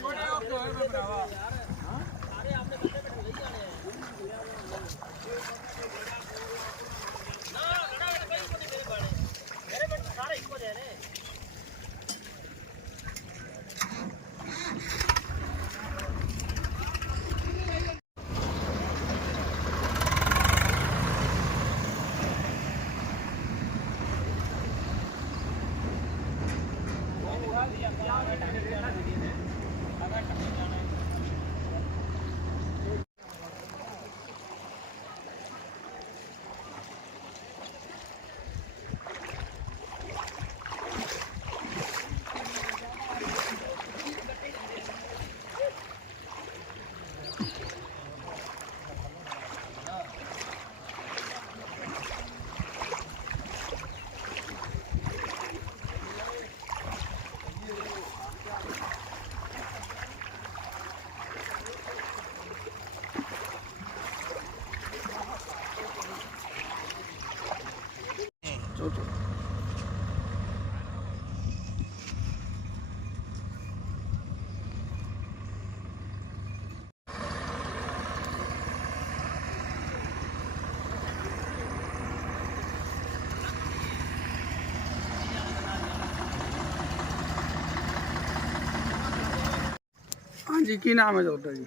Ponle ojo, eh, me brava. ਹਾਂਜੀ ਕੀ ਨਾਮ ਹੈ ਤੁਹਾਡਾ ਜੀ?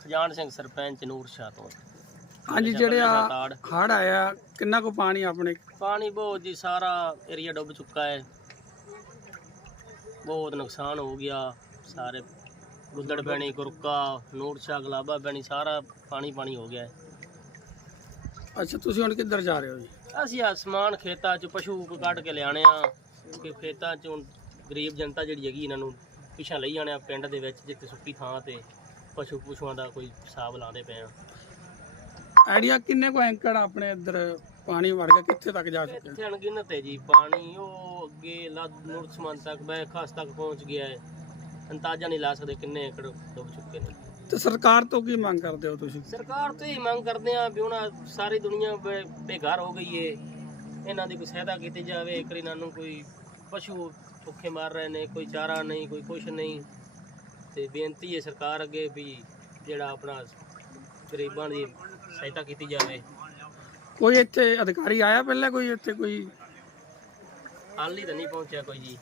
ਖਜਾਨ ਸਿੰਘ ਸਰਪੰਚ ਨੂਰ ਸ਼ਾਹ ਤੋਂ। ਹਾਂਜੀ ਜਿਹੜੇ ਆ। ਹੜ ਆਇਆ ਕਿੰਨਾ ਕੁ ਪਾਣੀ ਆਪਣੇ? ਪਾਣੀ ਬਹੁਤ ਜੀ ਸਾਰਾ ਏਰੀਆ ਡੁੱਬ ਚੁੱਕਾ ਹੈ। ਬਹੁਤ ਨੁਕਸਾਨ ਹੋ ਗਿਆ ਸਾਰੇ ਗੁੱਦੜ ਬੈਣੀ ਗੁਰਕਾ ਨੂਰ ਸ਼ਾਹ ਗਲਾਬਾ ਬੈਣੀ ਸਾਰਾ ਪਾਣੀ ਪਾਣੀ ਹੋ ਗਿਆ ਹੈ। ਅੱਛਾ ਤੁਸੀਂ ਹੁਣ ਕਿੱਧਰ ਜਾ ਰਹੇ ਹੋ ਜੀ? ਅਸੀਂ ਆਸਮਾਨ ਖੇਤਾਂ 'ਚ ਪਸ਼ੂ ਕੱਢ ਕੇ ਲਿਆਣੇ ਆ ਕਿ ਖੇਤਾਂ 'ਚ ਹੁਣ ਗਰੀਬ ਜਨਤਾ ਜਿਹੜੀ ਹੈਗੀ ਇਹਨਾਂ ਨੂੰ ਪਿੱਛਾ ਲਈ ਜਾਣੇ ਆ ਪਿੰਡ ਦੇ ਵਿੱਚ ਜਿੱਥੇ ਸੁੱਕੀ ਥਾਂ ਤੇ ਪਸ਼ੂ ਪਸ਼ੂਆਂ ਦਾ ਕੋਈ ਹਿਸਾਬ ਲਾਉਂਦੇ ਪਏ ਆ। ਆਈਡੀਆ ਕਿੰਨੇ ਕੁ ਐਂਕੜ ਆਪਣੇ ਇੱਧਰ ਪਾਣੀ ਵੜ ਗਿਆ ਕਿੱਥੇ ਤੱਕ ਜਾ ਚੁੱਕਿਆ? ਇੱਥੇ ਅਣਗਿਣਤ ਹੈ ਜੀ ਪਾਣੀ ਉਹ ਅੱਗੇ ਲੱਦ ਨੂਰਸਮਾਨ ਤੱਕ ਬੈਖਾਸ ਤੱਕ ਪਹੁੰਚ ਗਿਆ ਹੈ। ਅੰਦਾਜ਼ਾ ਨਹੀਂ ਲਾ ਸਕਦੇ ਕਿੰਨੇ ਏਕੜ ਡੁੱਬ ਚੁੱਕੇ ਨੇ। ਤੇ ਸਰਕਾਰ ਤੋਂ ਕੀ ਮੰਗ ਕਰਦੇ ਹੋ ਤੁਸੀਂ? ਸਰਕਾਰ ਤੋਂ ਹੀ ਮੰਗ ਕਰਦੇ ਆ ਵੀ ਉਹਨਾਂ ਸਾਰੀ ਦੁਨੀਆ ਬੇ- ਬੇਘਰ ਹੋ ਗਈ ਏ। ਇਹਨਾਂ ਦੀ ਕੋਈ ਸਹਾਇਤਾ ਕੀਤੀ ਜਾਵੇ ਇੱਕ ਇਹਨਾਂ ਨੂੰ ਕੋਈ ਪਸ਼ੂ ਭੁੱਖੇ ਮਾਰ ਰਹੇ ਨੇ ਕੋਈ ਚਾਰਾ ਨਹੀਂ ਕੋਈ ਕੁਛ ਨਹੀਂ। ਤੇ ਬੇਨਤੀ ਹੈ ਸਰਕਾਰ ਅੱਗੇ ਵੀ ਜਿਹੜਾ ਆਪਣਾ ਗਰੀਬਾਂ ਦੀ ਸਹਾਇਤਾ ਕੀਤੀ ਜਾਵੇ। ਕੋਈ ਇੱਥੇ ਅਧਿਕਾਰੀ ਆਇਆ ਪਹਿਲਾਂ ਕੋਈ ਇੱਥੇ ਕੋਈ? ਹਾਲੀ ਤਾਂ ਨਹੀਂ ਪਹੁੰਚਿਆ ਕੋਈ ਜੀ।